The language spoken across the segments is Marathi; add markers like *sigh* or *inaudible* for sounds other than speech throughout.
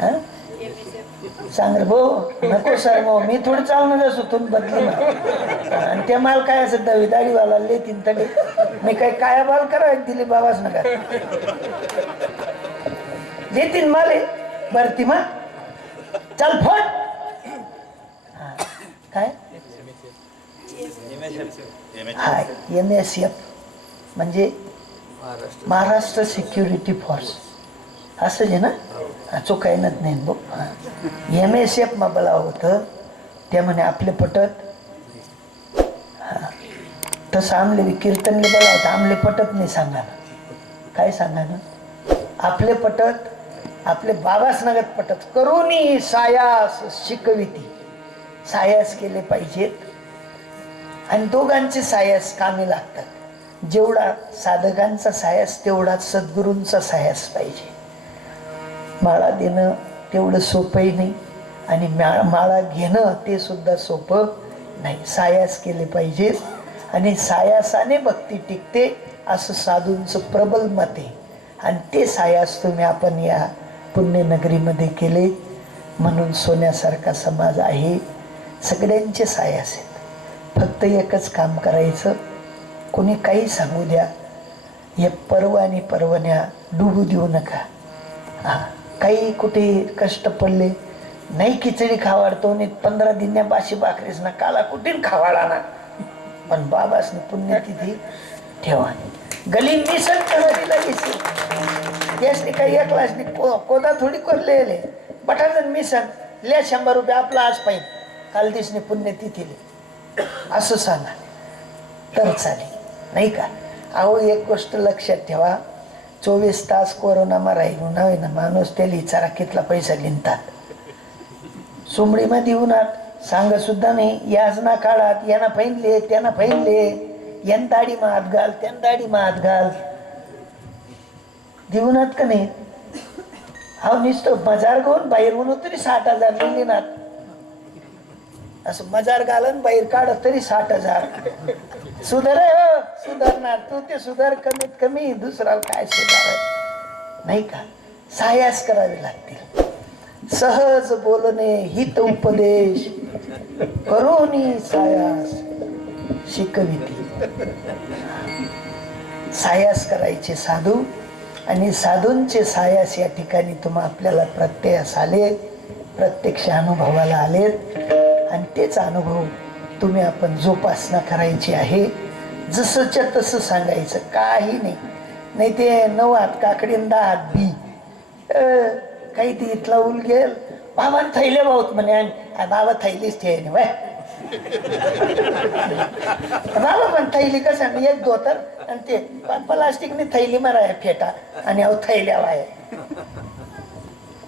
हा? सांग रे भाऊ नको सर भाऊ मी थोडी चालणार असो तुम्ही बदली आणि ते माल काय असं दवी दाढीवाला लेतीन तडे. मी काय काया बाल करायला दिली बाबाच नका. देतीन माले भरती मा चल फट हा, काय? हा एम एस एफ म्हणजे महाराष्ट्र. सिक्युरिटी फोर्स असं जे ना? हा, चुकायनच नाही बघ. एम एस एफ मा बोला होतं. त्या म्हणे आपले पटत. हां. तसं आमले कीर्तनले बोला होतं. आमले पटत नाही सांगा ना काय सांगा ना आपले पटत आपले बाबाच नगत पटत. करूनी सायास शिकविती. सायास केले पाहिजेत. आणि दोघांचे सायास कामी लागतात. जेवढा साधकांचा सायास तेवढाच सद्गुरूंचा सायास पाहिजे. माळा देणं तेवढं सोपंही नाही. आणि म्या माळा घेणं ते सुद्धा सोपं नाही. सायास केले पाहिजेत आणि सायासाने भक्ती टिकते असं साधूंचं प्रबल मत आहे. आणि ते सायास तुम्ही आपण या पुण्यनगरीमध्ये केले. म्हणून सोन्यासारखा समाज आहे. सगळ्यांचे सायास आहेत. फक्त एकच काम करायचं. कोणी काही सांगू द्या. या पर्व आणि पर्वण्या डुबू देऊ नका. हा. काही कुठे कष्ट पडले नाही खिचडी खावाडतो नाही पंधरा दिन्या बाशी भाकरीस ना काला कुठे खावाडा ना. पण बाबासनी पुण्यतिथी ठेवा. गली मिसळ करायला यासनी काही या लासनी को कोदा थोडी कोरलेले. बटाजन मिसळ. ले शंभर रुपये आपला आज पाहिजे. काल दिसने पुण्यतिथीले असं सांगा. तर चालेल. नाही का? अहो एक गोष्ट लक्षात ठेवा. चोवीस तास कोरोनामा राहिलो नव्हे ना माणूस त्याला विचारा कितला पैसा लिहितात सुमडीमध्ये उन्हात सांग सुद्धा नाही याच ना काळात यांना फैनले त्यांना फैनले. यान दाढी मात घाल त्यान दाढी मात घाल. देऊनात का नाही? हा निसतो बाजार घेऊन बाहेर म्हणून तरी साठ हजार लिहिणार असं मजार घालन बाहेर काढत तरी साठ हजार. सुधार हो सुधारणार. तू ते सुधार कमीत कमी दुसरा काय सुधार नाही का? सायास करावे लागतील. सहज बोलणे हित उपदेश. करोनी सायास शिकविती सायास करायचे साधू आणि साधूंचे सायास या ठिकाणी तुम्हा आपल्याला प्रत्ययास आले प्रत्यक्ष अनुभवाला आलेत आणि तेच अनुभव तुम्ही आपण जोपासना करायची आहे. जसंच्या तसं सांगायचं काही नाही. नाही ते नऊ हात काकडीन दहा हात बी. काही ते इथला उल गेल बाबा थैले भाऊत म्हणे आणि बाबा थैलीच ठेवणे बाय *laughs* बाबा पण थैली कसं मी एक धोतर आणि ते प्लास्टिकने थैली मारा फेटा. आणि अहो थैल्या वाय.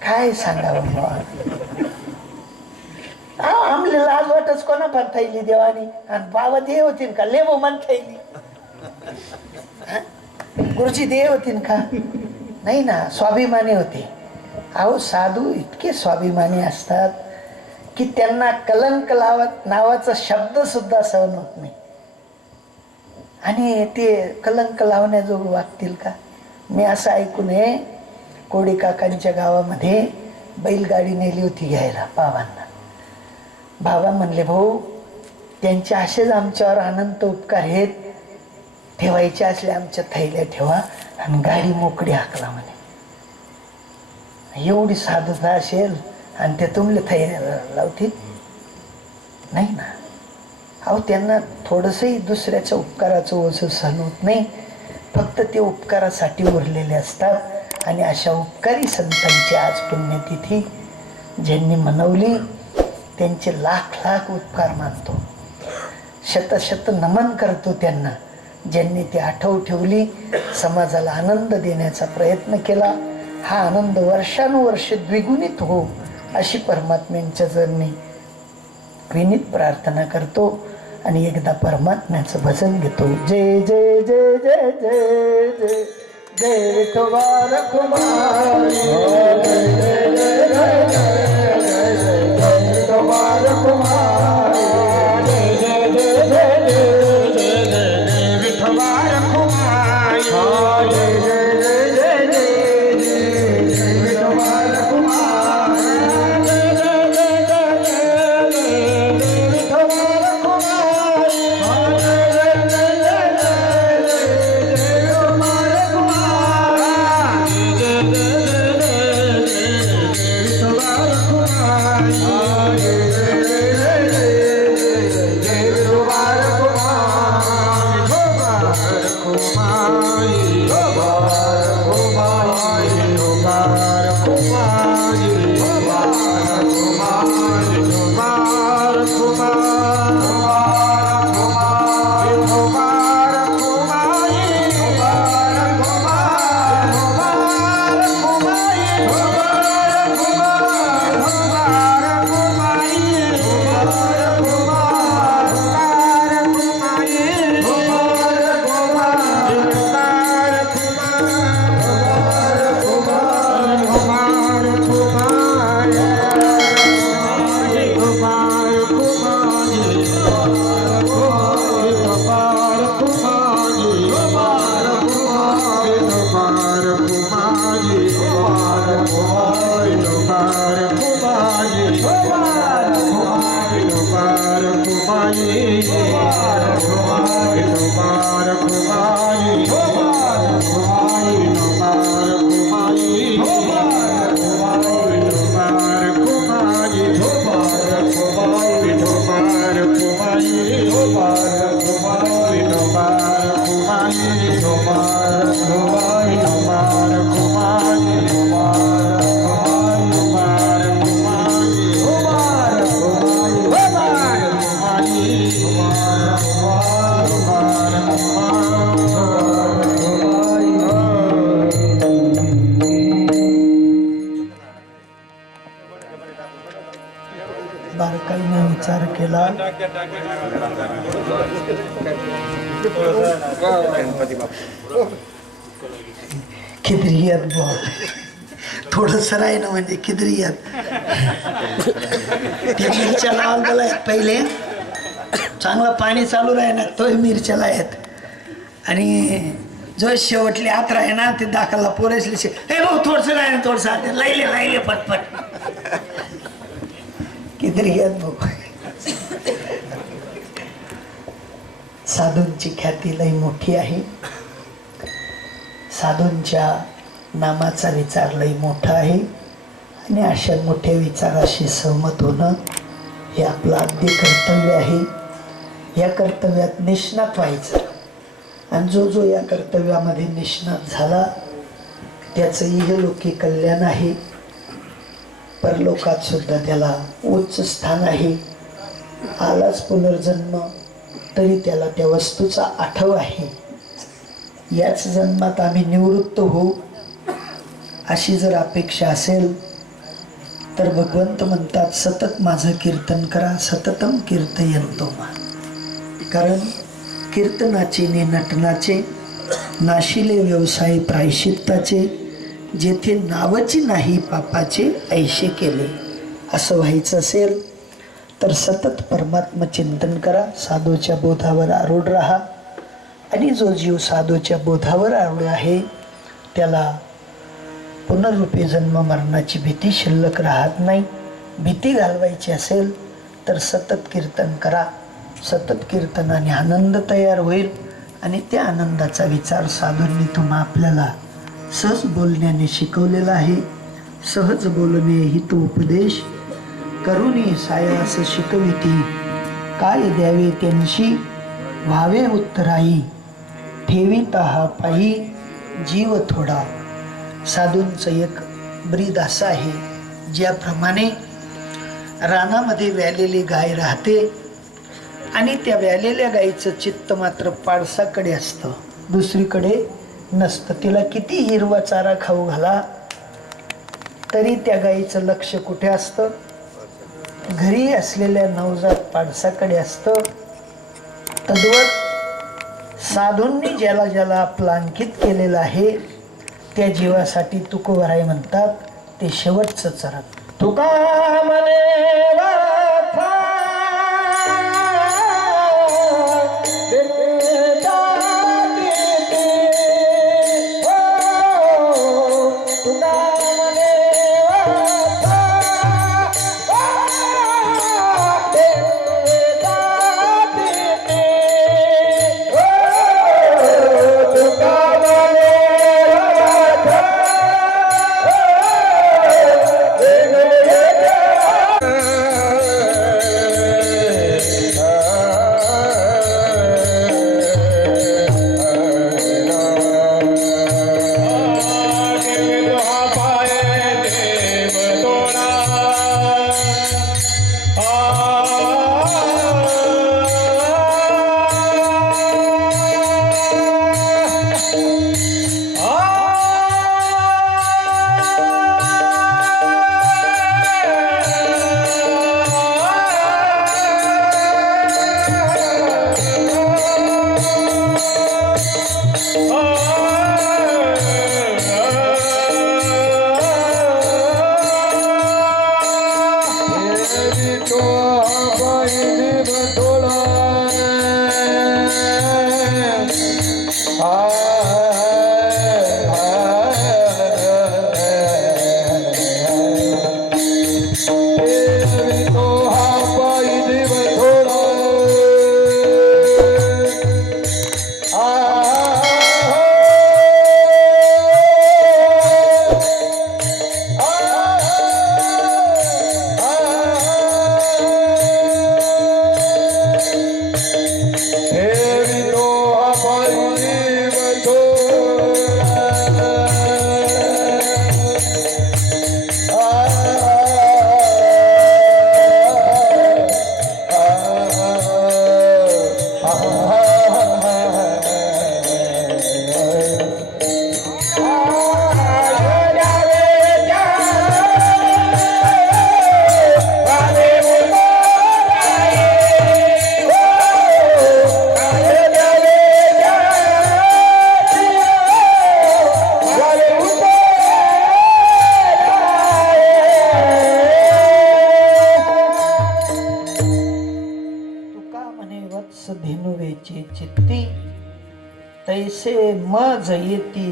काय सांगावं मग अहो आमले लाज वाटच कोणा पण थैली देवानी? आणि बाबा दे होतीन का? लेबो मन थैली गुरुजी दे होतीन का? नाही ना स्वाभिमानी होते. अहो साधू इतके स्वाभिमानी असतात की त्यांना कलंक लावत नावाचा शब्द सुद्धा सहन होत नाही. आणि ते कलंक लावण्याजोग वागतील का? मी असं ऐकून नये कोडी काकांच्या गावामध्ये बैलगाडी नेली होती घ्यायला बाबांना. बाबा म्हणले भाऊ त्यांचे असेच आमच्यावर अनंत उपकार आहेत. ठेवायचे असले आमच्या थैल्या ठेवा आणि गाडी मोकडी हाकला म्हणे. एवढी साधुता असेल आणि ते तुमले थैल्या लावतील? नाही ना. अहो त्यांना थोडंसंही दुसऱ्याच्या उपकाराचं ओझं सहन होत नाही. फक्त ते उपकारासाठी उरलेले असतात आणि अशा उपकारी संतांची आज पुण्यतिथी ज्यांनी मनवली त्यांचे लाख लाख उपकार मानतो शतशत नमन करतो त्यांना ज्यांनी ती आठव ठेवली समाजाला आनंद देण्याचा प्रयत्न केला हा आनंद वर्षानुवर्ष द्विगुणित हो अशी परमात्म्यांच्या जरणी विनीत प्रार्थना करतो आणि एकदा परमात्म्याचं भजन घेतो जय जय जय जय जय जय जय विठोबा रखुमाई. केला खिद्रियत बुवा. थोडस ना म्हणजे खिद्रियत ते मिरच्या लावायला आहेत पहिले. चांगलं पाणी चालू राहे ना तोही मिरच्याला आहेत. आणि जो शेवटली आत राहे ना ते दाखलला पोरेसले शे हे भाऊ थोडस थोडंसं. थोडस लाईले लाईले पटपट. किती भाऊ साधूंची ख्याती लई मोठी आहे. साधूंच्या नामाचा विचार लई मोठा आहे. आणि अशा मोठ्या विचाराशी सहमत होणं हे आपलं अगदी कर्तव्य आहे. या कर्तव्यात निष्णात व्हायचं. आणि जो जो या कर्तव्यामध्ये निष्णात झाला त्याचं इहलोकी कल्याण आहे. परलोकात सुद्धा त्याला उच्च स्थान आहे. आलाच पुनर्जन्म तरी त्याला त्या वस्तूचा आठव आहे. याच जन्मात आम्ही निवृत्त होऊ अशी जर अपेक्षा असेल तर भगवंत म्हणतात सतत माझं कीर्तन करा सततम कीर्तयंतो मा. कारण कीर्तनाचे ने नटनाचे नाशिले व्यवसाय प्रायशित्ताचे जेथे नावाची नाही पापाचे ऐशे केले असं व्हायचं असेल तर सतत परमात्म चिंतन करा साधूच्या बोधावर आरूढ राहा. आणि जो जीव साधूच्या बोधावर आरूढ आहे त्याला पुनर्रूपी जन्म मरणाची भीती शिल्लक राहत नाही. भीती घालवायची असेल तर सतत कीर्तन करा. सतत कीर्तनाने आनंद तयार होईल. आणि त्या आनंदाचा विचार साधूंनी तुम्हा आपल्याला सहज बोलण्याने शिकवलेला आहे. सहज बोलणे हित उपदेश. करुणी सायास शिकविती काय द्यावे त्यांशी? व्हावे उत्तराई ठेविता हा पायी जीव थोडा. साधूंचं एक ब्रीद असं आहे ज्याप्रमाणे रानामध्ये व्यालेली गाय राहते आणि त्या व्यालेल्या गायीचं चित्त मात्र पाडसाकडे असतं. दुसरीकडे नसतं. तिला किती हिरवा चारा खाऊ घाला तरी त्या गाईचं लक्ष कुठे असतं? घरी असलेल्या नवजात पाडसाकडे असतं. तद्वत साधूंनी ज्याला ज्याला आपला अंकित केलेलं आहे त्या जीवासाठी तुकोबराय म्हणतात ते शेवटचं चरण. तुका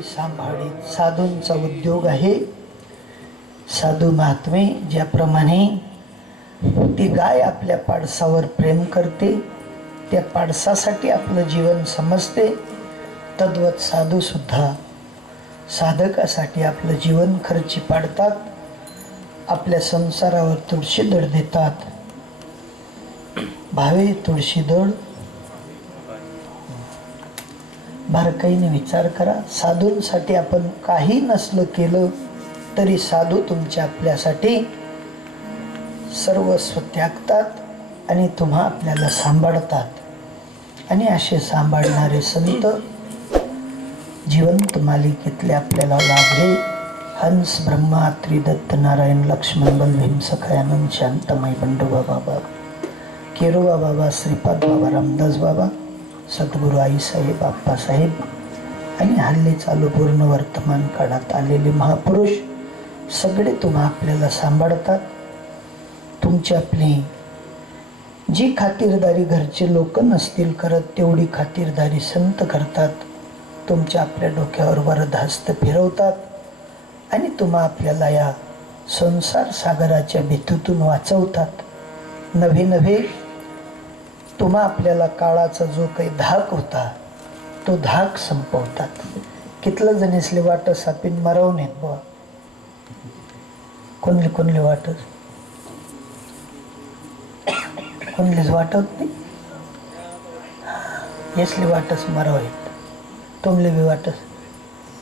येती सांभाळीत साधूंचा उद्योग आहे. साधू महात्मे ज्याप्रमाणे ती गाय आपल्या पाडसावर प्रेम करते त्या पाडसासाठी आपलं जीवन समजते तद्वत साधूसुद्धा साधकासाठी आपलं जीवन खर्ची पाडतात आपल्या संसारावर तुळशी दड देतात. भावे तुळशी दड बारकाईने विचार करा. साधूंसाठी आपण काही नसलं केलं तरी साधू तुमच्या आपल्यासाठी सर्वस्व त्यागतात आणि तुम्हा आपल्याला सांभाळतात. आणि असे सांभाळणारे संत जिवंत मालिकेतले आपल्याला लाभले. हंस ब्रह्मा त्रिदत्त नारायण लक्ष्मण बलभीम सखायानंद शांतमय बंडोबा बाबा. केरोबा बाबा श्रीपाद बाबा रामदास बाबा. सद्गुरू आईसाहेब आप्पासाहेब आणि हल्ली चालू पूर्ण वर्तमान काळात आलेले महापुरुष सगळे तुम्हा आपल्याला सांभाळतात. तुमची आपली जी खातिरदारी घरचे लोक नसतील करत तेवढी खातिरदारी संत करतात. तुमच्या आपल्या डोक्यावर वरदहस्त फिरवतात आणि तुम्हा आपल्याला या संसार सागराच्या भीतीतून वाचवतात. नवे नवे तुम्हा आपल्याला काळाचा जो काही धाक होता तो धाक संपवतात. कितलं जणीसले वाटत सापीन मरवून येत बुवा. कोणले कोणले वाटत कोणलेच वाटत नाही. यसली वाटस मराव येत तुमले बी वाटस.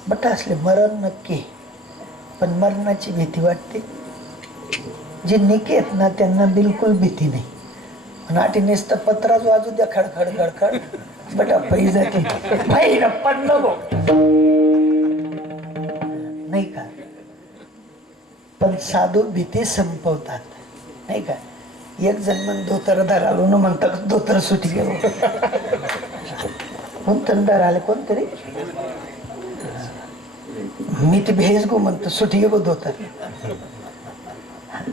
बट असले मरण नक्की. पण मरणाची भीती वाटते. जे निकेत आहेत ना त्यांना बिलकुल भीती नाही. नाटी आठी पत्रा पत्राच वाजू द्या खडखड खडखड. बटा पैसा की. भाई पण नको. नाही का? पण साधू भीती संपवतात. नाही का? एक जण मग धोतरदार आलो न म्हणतात धोतर सुटी गेलो कोणतंदार आले कोणतरी? मी ते भेस गो म्हणतो सुटी गो धोतर.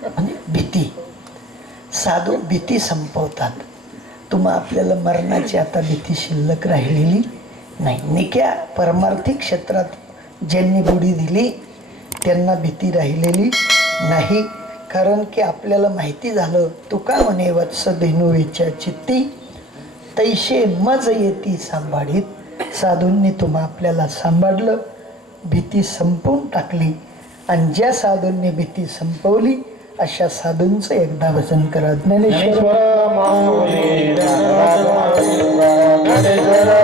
म्हणजे भीती. साधू भीती संपवतात. तुम्हा आपल्याला मरणाची आता भीती शिल्लक राहिलेली नाही. निक्या परमार्थिक क्षेत्रात ज्यांनी बुडी दिली त्यांना भीती राहिलेली नाही. कारण की आपल्याला माहिती झालं तुका म्हणे वत्स धेनुवेच्या चित्ती तैशे मज येती सांभाळीत. साधूंनी तुम्हा आपल्याला सांभाळलं भीती संपवून टाकली. आणि ज्या साधूंनी भीती संपवली अशा साधूंचं एकदा भजन करा ज्ञानेश्वर माऊली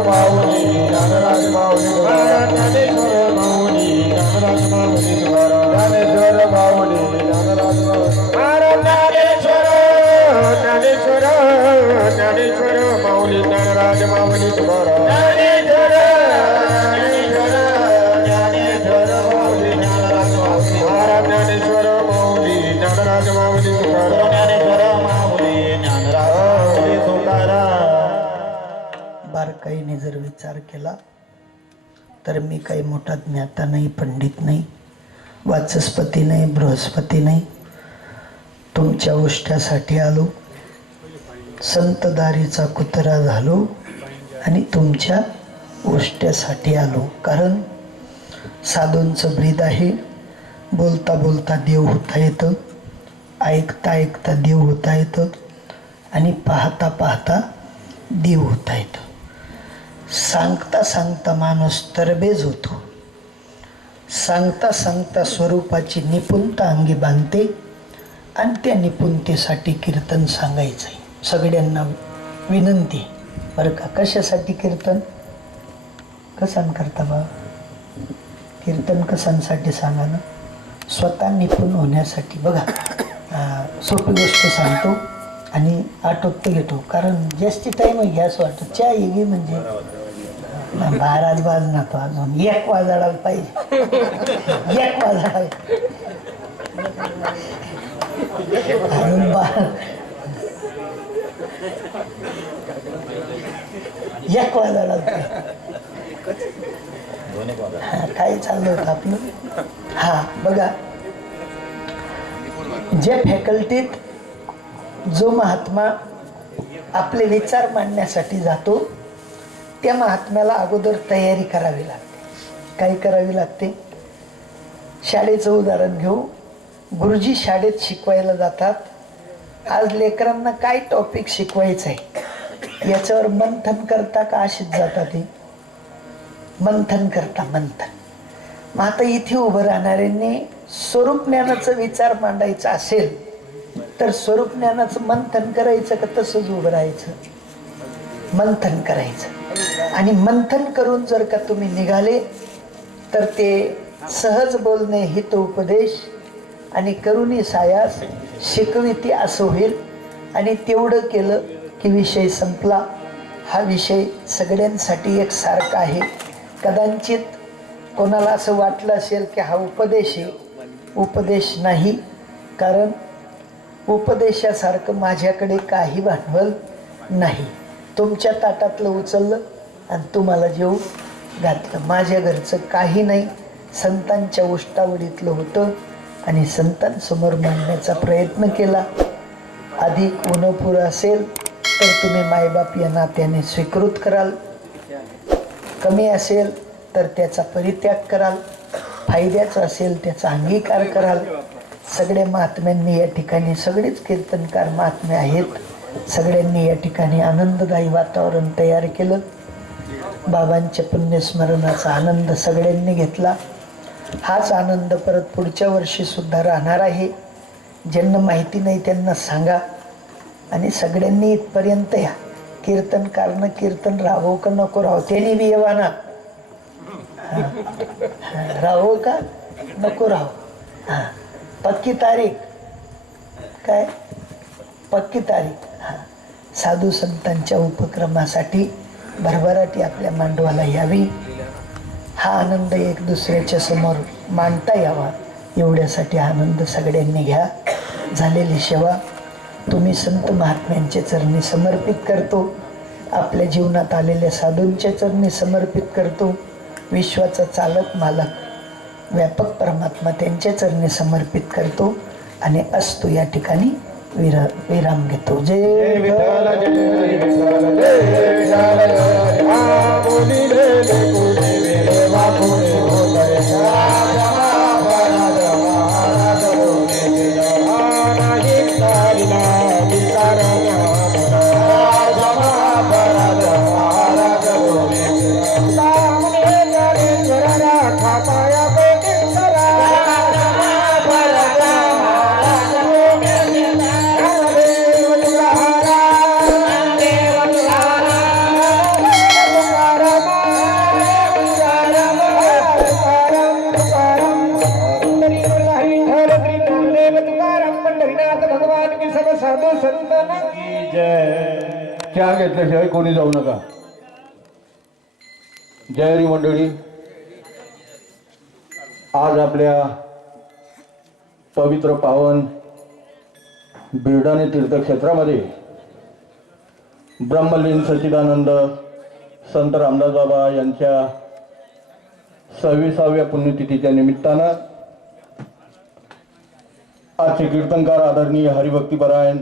माऊली ज्ञानेश्वर विचार केला तर मी काही मोठा ज्ञाता नाही पंडित नाही वाचस्पती नाही बृहस्पती नाही. तुमच्या उष्ट्यासाठी आलो संतदारीचा कुत्रा झालो आणि तुमच्या उष्ट्यासाठी आलो. कारण साधूंचं ब्रीद आहे बोलता बोलता देव होता येतं ऐकता ऐकता देव होता येतं आणि पाहता पाहता देव होता येतं. सांगता सांगता माणूस तरबेज होतो. सांगता सांगता स्वरूपाची निपुणता अंगी बांधते आणि त्या निपुणतेसाठी कीर्तन सांगायचं आहे सगळ्यांना विनंती बरं का? कशासाठी कीर्तन? कसान करता बा? कीर्तन कसांसाठी सांगा ना? स्वतः निपुण होण्यासाठी. बघा सोपी गोष्ट सांगतो आणि आटोपत घेतो. कारण जास्ती टाईम घ्यास वाटतो. चहा येगी म्हणजे. बाराच वाज ना अजून एक वाजायला पाहिजे. एक वाजायला अजून बारा एक वाजायला पाहिजे. हा काय चाललं होतं आपलं? हा बघा. जे फॅकल्टीत जो महात्मा आपले विचार मांडण्यासाठी जातो त्या महात्म्याला अगोदर तयारी करावी लागते. काय करावी लागते? शाळेचं उदाहरण घेऊ. गुरुजी शाळेत शिकवायला जातात. आज लेकरांना काय टॉपिक शिकवायचं आहे याच्यावर मंथन करता का अशीच जातात ते मंथन करता मंथन. मग आता इथे उभं राहणाऱ्यांनी स्वरूप ज्ञानाचा विचार मांडायचा असेल तर स्वरूप ज्ञानाचं मंथन करायचं का तसंच उभं राहायचं? मंथन करायचं. आणि मंथन करून जर का तुम्ही निघाले तर ते सहज बोलणे हित उपदेश आणि करुणी सायास शिकविती असं होईल. आणि तेवढं केलं की विषय संपला. हा विषय सगळ्यांसाठी एक सारखा आहे. कदाचित कोणाला असं वाटलं असेल की हा उपदेश आहे. उपदेश नाही. कारण उपदेशासारखं माझ्याकडे काही भांडवल नाही. तुमच्या ताटातलं उचललं आणि तुम्हाला जेवू घातलं. माझ्या घरचं काही नाही. संतांच्या उष्टावडीतलं होतं आणि संतांसमोर मांडण्याचा प्रयत्न केला. अधिक उणपूर असेल तर तुम्ही मायबाप या नात्याने स्वीकृत कराल. कमी असेल तर त्याचा परित्याग कराल. फायद्याचा असेल त्याचा अंगीकार कराल. सगळ्या महात्म्यांनी या ठिकाणी सगळेच कीर्तनकार महात्मे आहेत. सगळ्यांनी या ठिकाणी आनंददायी वातावरण तयार केलं. बाबांच्या पुण्यस्मरणाचा आनंद सगळ्यांनी घेतला. हाच आनंद परत पुढच्या वर्षीसुद्धा राहणार आहे. ज्यांना माहिती नाही त्यांना सांगा. आणि सगळ्यांनी इथपर्यंत या. कीर्तनकारनं कीर्तन राहो का नको राहो त्यांनी बी राहू राहो का नको राहो. हां. पक्की तारीख. काय? पक्की तारीख. साधू संतांच्या उपक्रमासाठी भरभराटी आपल्या मांडवाला यावी. हा आनंद एक दुसऱ्याच्या समोर मांडता यावा. एवढ्यासाठी आनंद सगळ्यांनी घ्या. झालेली सेवा तुम्ही संत महात्म्यांचे चरणी समर्पित करतो. आपल्या जीवनात आलेल्या साधूंच्या चरणी समर्पित करतो. विश्वाचा चालक मालक व्यापक परमात्मा त्यांच्या चरणी समर्पित करतो आणि असतो या ठिकाणी विरा विराम घेतो. जय जय विठ्ठल जय विठ्ठल जय विठ्ठल तयारी मंडळी. आज आपल्या पवित्र पावन बिर्डाने तीर्थक्षेत्रामध्ये ब्रह्मलीन सच्चिदानंद संत रामदास बाबा यांच्या सव्वीसाव्या पुण्यतिथीच्या निमित्तानं आजचे कीर्तनकार आदरणीय हरिभक्तीपरायण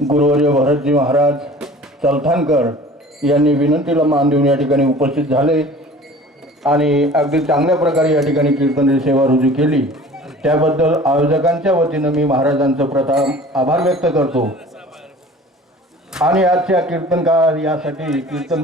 गुरुवर्य भरतजी महाराज चलथानकर यांनी विनंतीला मान देऊन या ठिकाणी उपस्थित झाले आणि अगदी चांगल्या प्रकारे या ठिकाणी कीर्तन सेवा रुजू केली. त्याबद्दल आयोजकांच्या वतीनं मी महाराजांचं प्रथम आभार व्यक्त करतो. आणि आजच्या कीर्तनकार यासाठी कीर्तन